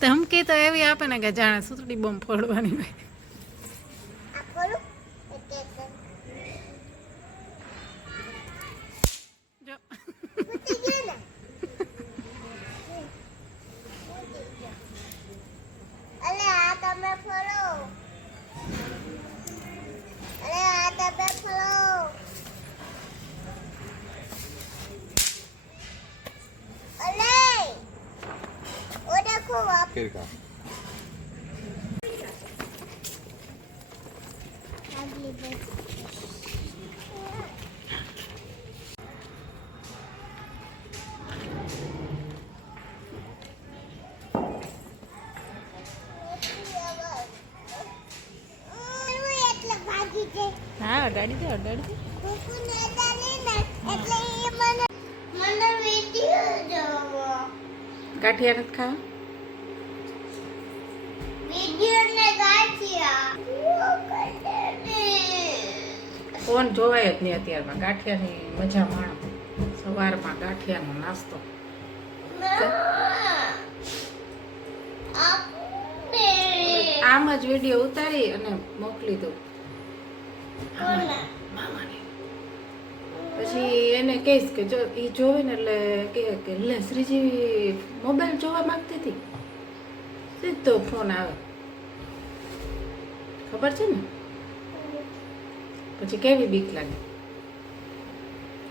ધમકી તો એવી આપે ને કે જાણે સુતડી બોમ્બ ફોડવાની હોય. જો હા અડાડી દે અડાડી દે. ગાંઠિયા નથી ખાવા? ફોન જોવાય જ નહીં અત્યારમાં. ગાંઠિયાની મજા માણો. સવારમાં ગાંઠિયાનો નાસ્તો. આમ જ વિડીયો ઉતારી અને મોકલી દઉં મામાને. પછી એને કહીશ કે જો એ જોવે ને એટલે કે લે શ્રીજી મોબાઈલ જોવા માંગતી હતી, સીધો ફોન આવે. ખબર છે ને? પછી કેવી બીક લાગે.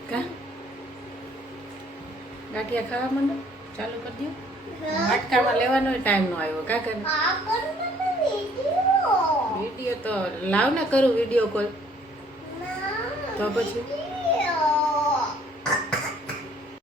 કા ગાંઠિયા ખાવા માંડો, ચાલુ કરી દો. વાટકામાં લેવાનો ટાઈમ નો આવ્યો. કા કરે વિડીયો તો લાવ ને કરું વિડીયો કોલ તો પછી